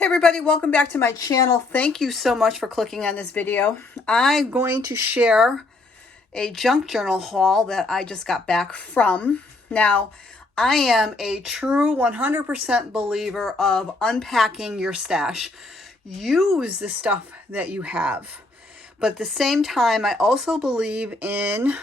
Hey everybody, welcome back to my channel. Thank you so much for clicking on this video. I'm going to share a junk journal haul that I just got back from. Now, I am a true 100% believer of unpacking your stash. Use the stuff that you have. But at the same time, I also believe in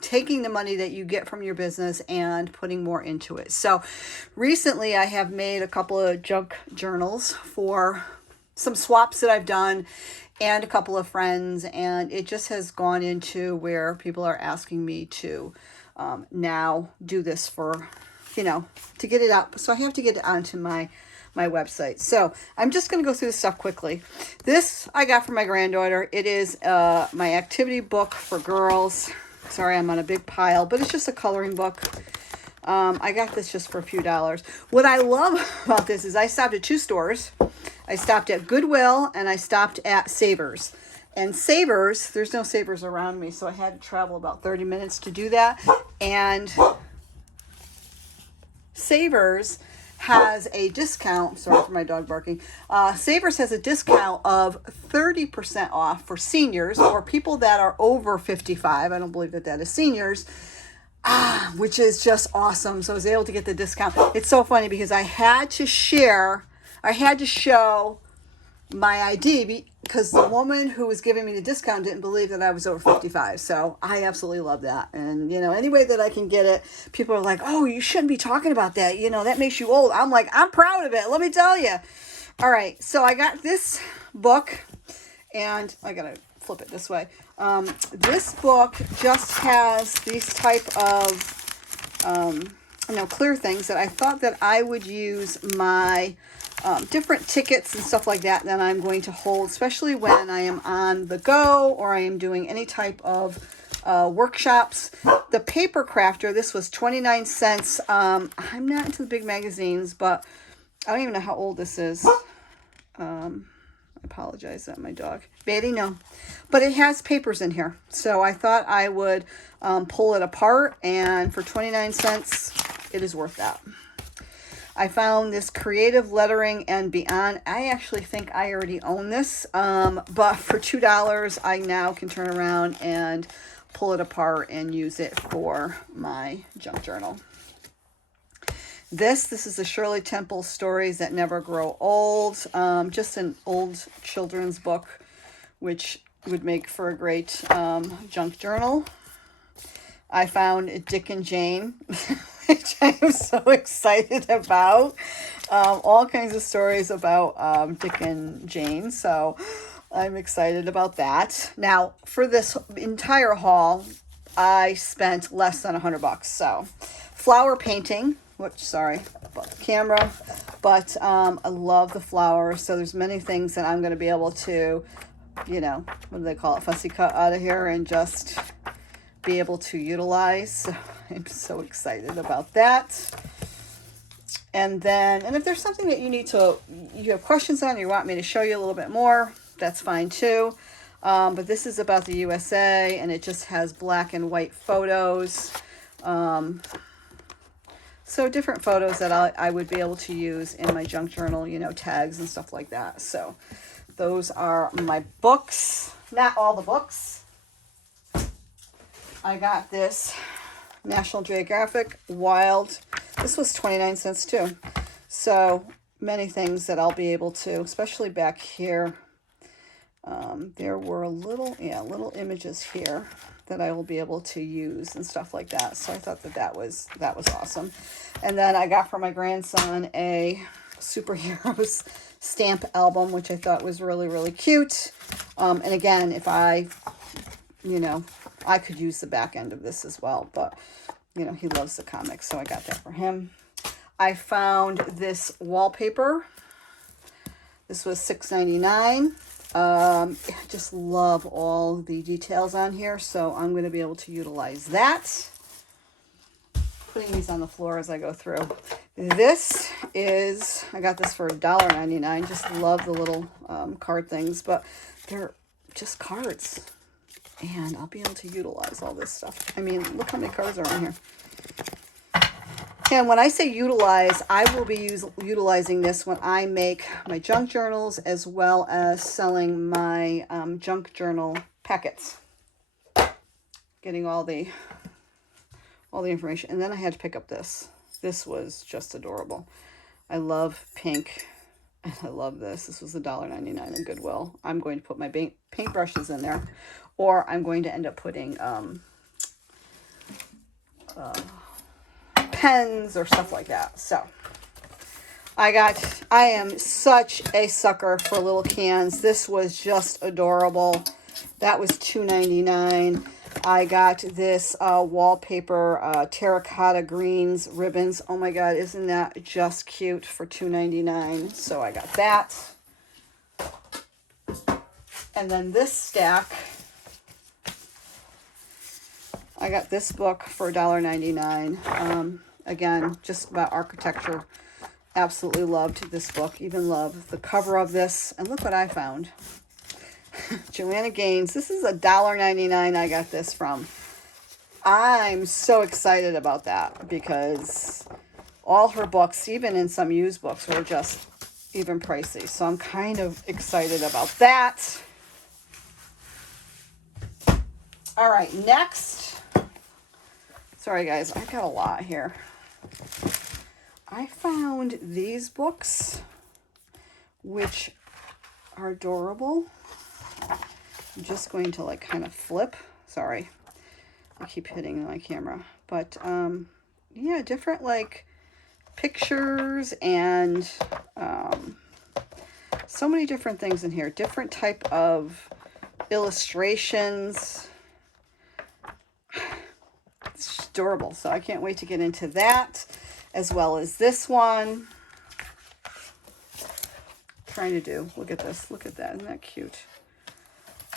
taking the money that you get from your business and putting more into it. So recently I have made a couple of junk journals for some swaps that I've done and a couple of friends, and it just has gone into where people are asking me to now do this for, to get it up. So I have to get it onto my website. So I'm just going to go through this stuff quickly. This I got from my granddaughter. It is my activity book for girls. Sorry, I'm on a big pile, but it's just a coloring book. I got this just for a few dollars. What I love about this is I stopped at two stores. I stopped at Goodwill and I stopped at Savers. And Savers, there's no Savers around me, so I had to travel about 30 minutes to do that. And Savers has a discount. Sorry for my dog barking. Savers has a discount of 30% off for seniors or people that are over 55. I don't believe that is seniors, which is just awesome. So I was able to get the discount. It's so funny because I had to show my ID because the woman who was giving me the discount didn't believe that I was over 55. So I absolutely love that. And, any way that I can get it, people are like, oh, you shouldn't be talking about that. That makes you old. I'm like, I'm proud of it. Let me tell you. All right. So I got this book and I got to flip it this way. This book just has these type of, clear things that I thought that I would use my different tickets and stuff like that I'm going to hold, especially when I am on the go or I am doing any type of workshops. The Paper Crafter, this was 29 cents. I'm not into the big magazines, but I don't even know how old this is. I apologize at my dog. Betty, no. But it has papers in here. So I thought I would pull it apart, and for 29 cents, it is worth that. I found this Creative Lettering and Beyond. I actually think I already own this, but for $2, I now can turn around and pull it apart and use it for my junk journal. This is the Shirley Temple Stories That Never Grow Old, just an old children's book, which would make for a great junk journal. I found Dick and Jane, which I am so excited about. All kinds of stories about Dick and Jane, so I'm excited about that. Now, for this entire haul, I spent less than $100. So, flower painting, about the camera, but I love the flowers. So there's many things that I'm going to be able to, what do they call it, fussy cut out of here and just be able to utilize. So I'm so excited about that. And if there's something that you have questions on, or you want me to show you a little bit more, that's fine too. But this is about the USA, and it just has black and white photos. So different photos that I would be able to use in my junk journal, tags and stuff like that. So those are my books. Not all the books. I got this National Geographic Wild. This was 29 cents too. So many things that I'll be able to, especially back here. There were little images here that I will be able to use and stuff like that. So I thought that was awesome. And then I got for my grandson a superheroes stamp album, which I thought was really, really cute. And again, if I could use the back end of this as well, but he loves the comics, so I got that for him. I found this wallpaper. This was $6.99. I just love all the details on here, so I'm going to be able to utilize that. Putting these on the floor as I go through. I got this for $1.99. Just love the little card things, but they're just cards. And I'll be able to utilize all this stuff. I mean, look how many cards are on here. And when I say utilize, I will be utilizing this when I make my junk journals as well as selling my junk journal packets. Getting all the information. And then I had to pick up this. This was just adorable. I love pink. And I love this. This was $1.99 in Goodwill. I'm going to put my paintbrushes in there. Or I'm going to end up putting pens or stuff like that. So I am such a sucker for little cans. This was just adorable. That was $2.99. I got this wallpaper terracotta greens ribbons. Oh my God, isn't that just cute for $2.99? So I got that. And then this stack, I got this book for $1.99. Again, just about architecture. Absolutely loved this book. Even loved the cover of this. And look what I found. Joanna Gaines. This is $1.99 I got this from. I'm so excited about that because all her books, even in some used books, were just even pricey. So I'm kind of excited about that. All right, next. Sorry, guys. I've got a lot here. I found these books, which are adorable. I'm just going to like kind of flip. Sorry, I keep hitting my camera. But yeah, different like pictures and so many different things in here. Different type of illustrations. It's adorable. So I can't wait to get into that, as well as this one. Trying to do. Look at this. Look at that. Isn't that cute?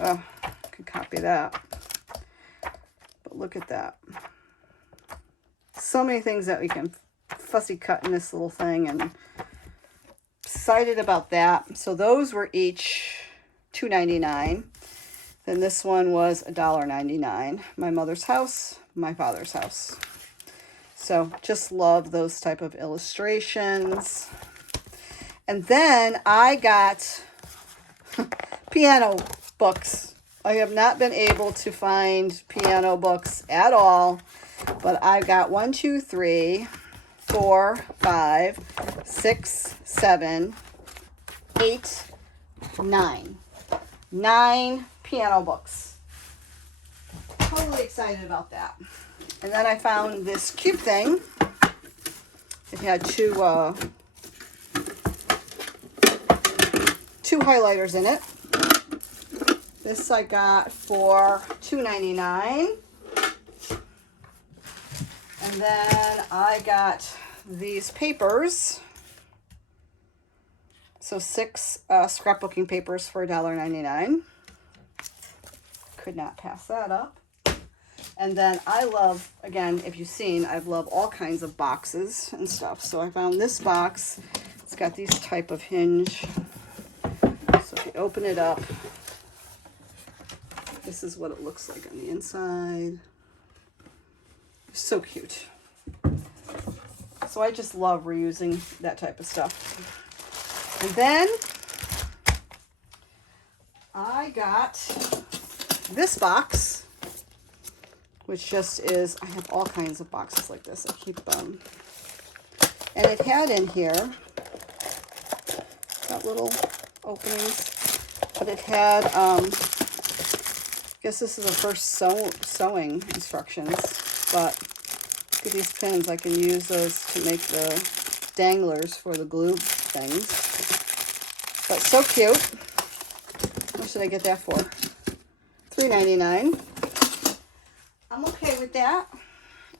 Oh, I could copy that. But look at that. So many things that we can fussy cut in this little thing, and excited about that. So those were each $2.99. Then this one was $1.99. My mother's house, my father's house. So just love those type of illustrations. And then I got piano books. I have not been able to find piano books at all, but I got 1, 2, 3, 4, 5, 6, 7, 8, 9. 9 piano books. Totally excited about that. And then I found this cute thing. It had two highlighters in it. This I got for $2.99. And then I got these papers. So 6 scrapbooking papers for $1.99. Could not pass that up. And then I love, again, if you've seen, I love all kinds of boxes and stuff. So I found this box. It's got these type of hinge. So if you open it up, this is what it looks like on the inside. So cute. So I just love reusing that type of stuff. And then I got this box, which just is, I have all kinds of boxes like this. I keep them. And it had in here, got little openings, but it had, I guess this is the first sewing instructions, but look at these pins. I can use those to make the danglers for the glue things. But so cute. What should I get that for? $3.99. I'm okay with that.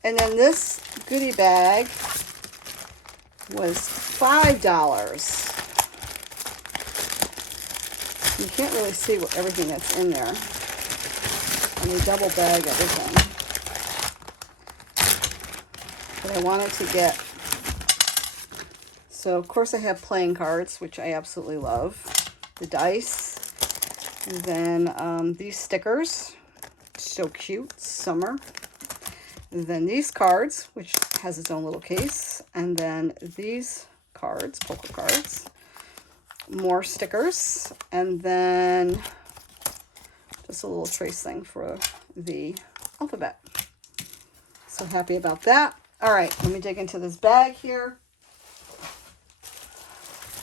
And then this goodie bag was $5. You can't really see everything that's in there. And they double bag everything. But I wanted to get, so of course I have playing cards, which I absolutely love. The dice. And then these stickers. So cute. Summer. then these cards, which has its own little case, and then these cards, poker cards, more stickers, and then just a little trace thing for the alphabet. So happy about that. All right, let me dig into this bag here.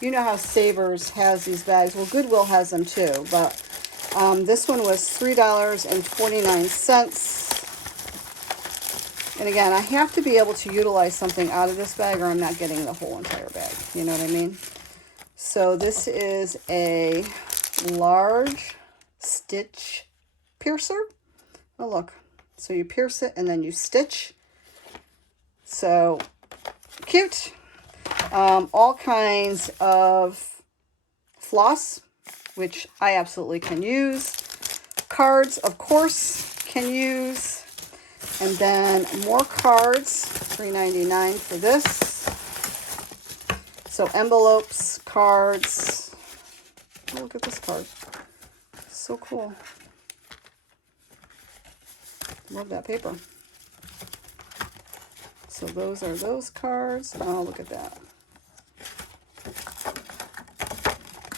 You know how Savers has these bags. Well, Goodwill has them too, but this one was $3.49. And again, I have to be able to utilize something out of this bag or I'm not getting the whole entire bag. You know what I mean? So this is a large stitch piercer. Oh, look. So you pierce it and then you stitch. So cute. All kinds of floss, which I absolutely can use. Cards, of course, can use. And then more cards, $3.99 for this. So envelopes, cards. Oh, look at this card. So cool. Love that paper. So those are those cards. Oh, look at that.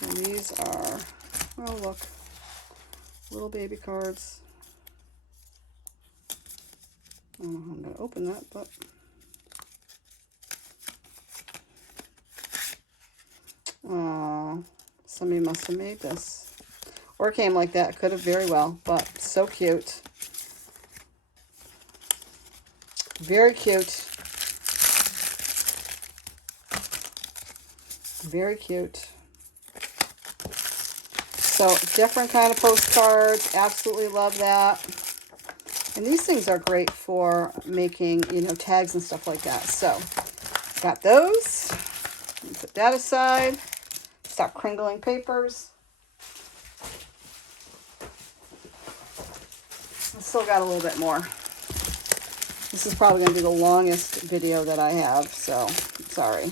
And these are, oh, look, little baby cards. I don't know how I'm going to open that, but oh, somebody must have made this. Or it came like that. Could have very well, but so cute. Very cute. Very cute. So different kind of postcards. Absolutely love that. And these things are great for making, you know, tags and stuff like that. So, got those. Put that aside. Stop crinkling papers. I still got a little bit more. This is probably going to be the longest video that I have, so sorry.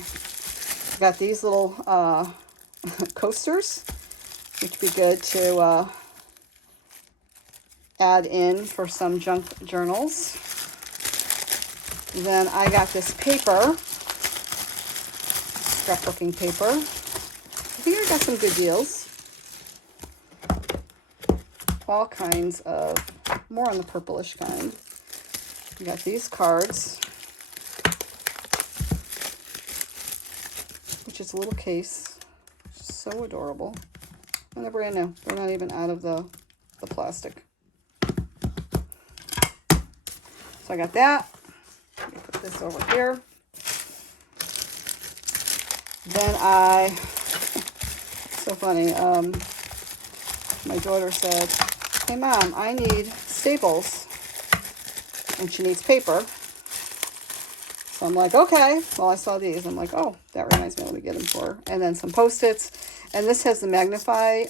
Got these little coasters, which would be good to add in for some junk journals. Then I got this paper, scrapbooking paper. I think I got some good deals. All kinds of, more on the purplish kind. We got these cards, which is a little case. So adorable. And they're brand new. They're not even out of the plastic. So I got that. Let me put this over here. Then so funny, my daughter said, hey Mom, I need staples. And she needs paper. So I'm like, okay. Well, I saw these. I'm like, oh, that reminds me. Let me get them for her. And then some Post-its. And this has the magnifying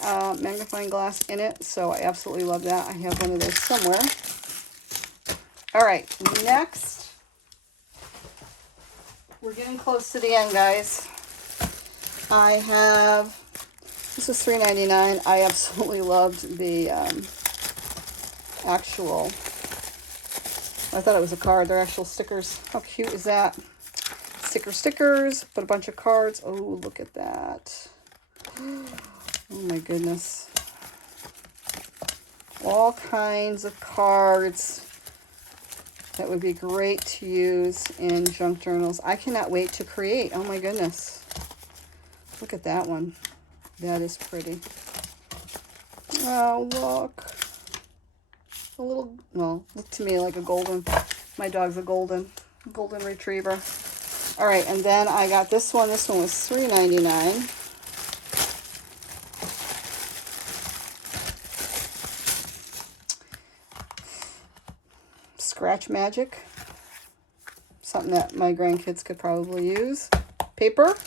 glass in it. So I absolutely love that. I have one of those somewhere. All right, next, we're getting close to the end, guys. I have, this is $3.99. I absolutely loved the actual, I thought it was a card. They're actual stickers. How cute is that? Stickers, put a bunch of cards. Oh, look at that. Oh my goodness. All kinds of cards. That would be great to use in junk journals. I cannot wait to create. Oh my goodness. Look at that one. That is pretty. Oh, look. A little, well, look to me like a golden. My dog's a golden retriever. All right, and then I got this one. This one was $3.99. Scratch Magic, something that my grandkids could probably use. Paper.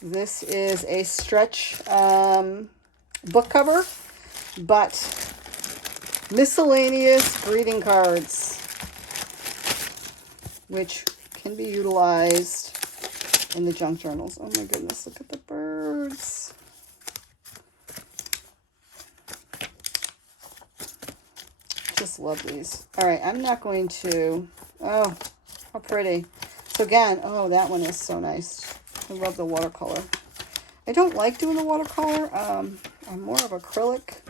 This is a stretch book cover, but miscellaneous greeting cards, which can be utilized in the junk journals. Oh my goodness, look at the birds. just love these. All right, I'm not going to, oh, how pretty. So again, oh, that one is so nice. I love the watercolor. I don't like doing the watercolor. I'm more of acrylic,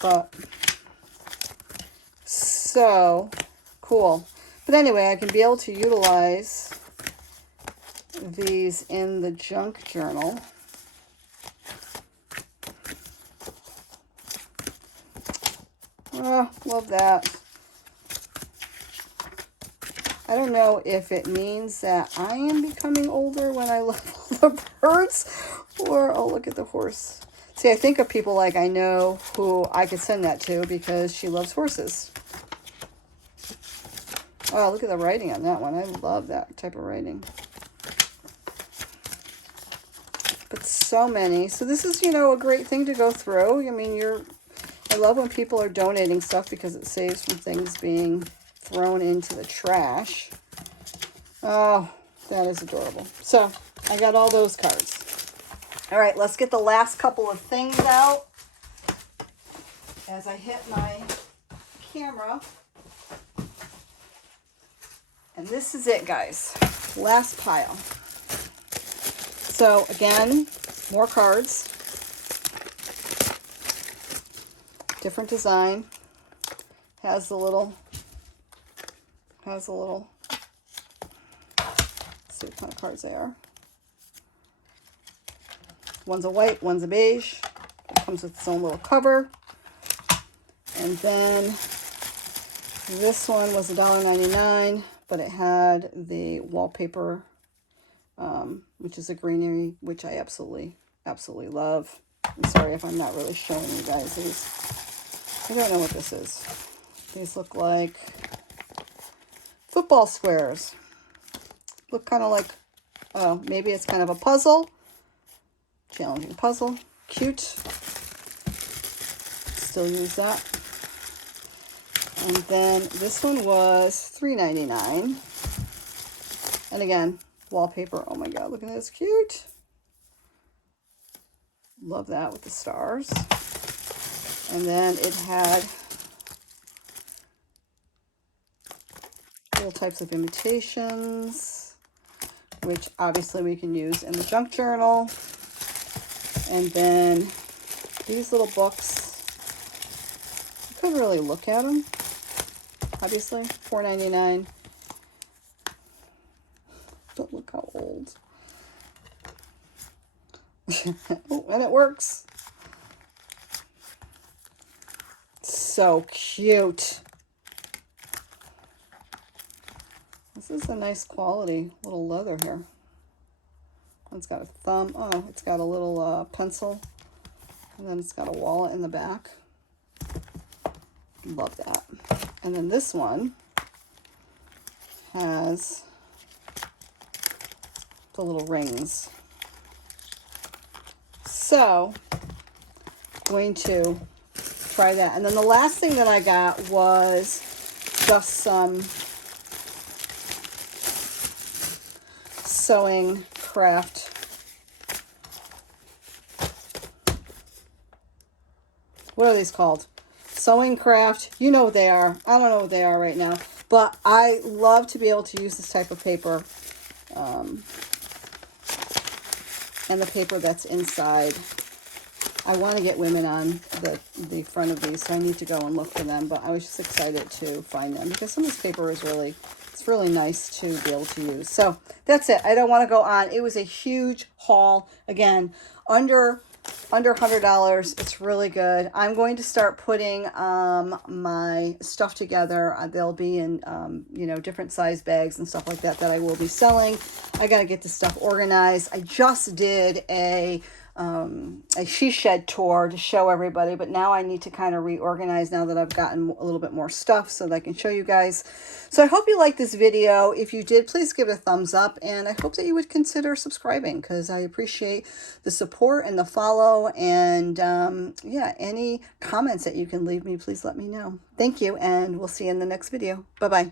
but so cool. But anyway, I can be able to utilize these in the junk journal. Oh, love that. I don't know if it means that I am becoming older when I love all the birds, or, oh, look at the horse. See, I think of people like I know who I could send that to because she loves horses. Oh, look at the writing on that one. I love that type of writing. But so many. So this is, you know, a great thing to go through. I mean, I love when people are donating stuff because it saves from things being thrown into the trash. Oh, that is adorable. So I got all those cards. All right, let's get the last couple of things out as I hit my camera. And this is it, guys. Last pile. So again, more cards. Different design. Has a little, let's see what kind of cards they are. One's a white, one's a beige. It comes with its own little cover. And then this one was $1.99, but it had the wallpaper, which is a greenery, which I absolutely love. I'm sorry if I'm not really showing you guys these. I don't know what this is. These look like football squares. Look kind of like, oh, maybe it's kind of a puzzle. Challenging puzzle. Cute. Still use that. And then this one was $3.99. And again, wallpaper. Oh my God, look at this. Cute. Love that with the stars. And then it had little types of invitations, which obviously we can use in the junk journal. And then these little books, you couldn't really look at them, obviously, $4.99. Don't look how old. Oh, and it works. So cute. This is a nice quality little leather here. It's got a thumb. Oh, it's got a little pencil. And then it's got a wallet in the back. Love that. And then this one has the little rings. So, going to try that. And then the last thing that I got was just some sewing craft. What are these called? Sewing craft. You know what they are. I don't know what they are right now. But I love to be able to use this type of paper. And the paper that's inside. I want to get women on the front of these, so I need to go and look for them. But I was just excited to find them because some of this paper is really, it's really nice to be able to use. So that's it. I don't want to go on. It was a huge haul. Again, under $100. It's really good. I'm going to start putting my stuff together. They'll be in you know, different size bags and stuff like that I will be selling. I got to get this stuff organized. I just did a she shed tour to show everybody, but now I need to kind of reorganize now that I've gotten a little bit more stuff so that I can show you guys. So I hope you liked this video. If you did, please give it a thumbs up, and I hope that you would consider subscribing because I appreciate the support and the follow, and yeah, any comments that you can leave me, please let me know. Thank you, and we'll see you in the next video. Bye-bye.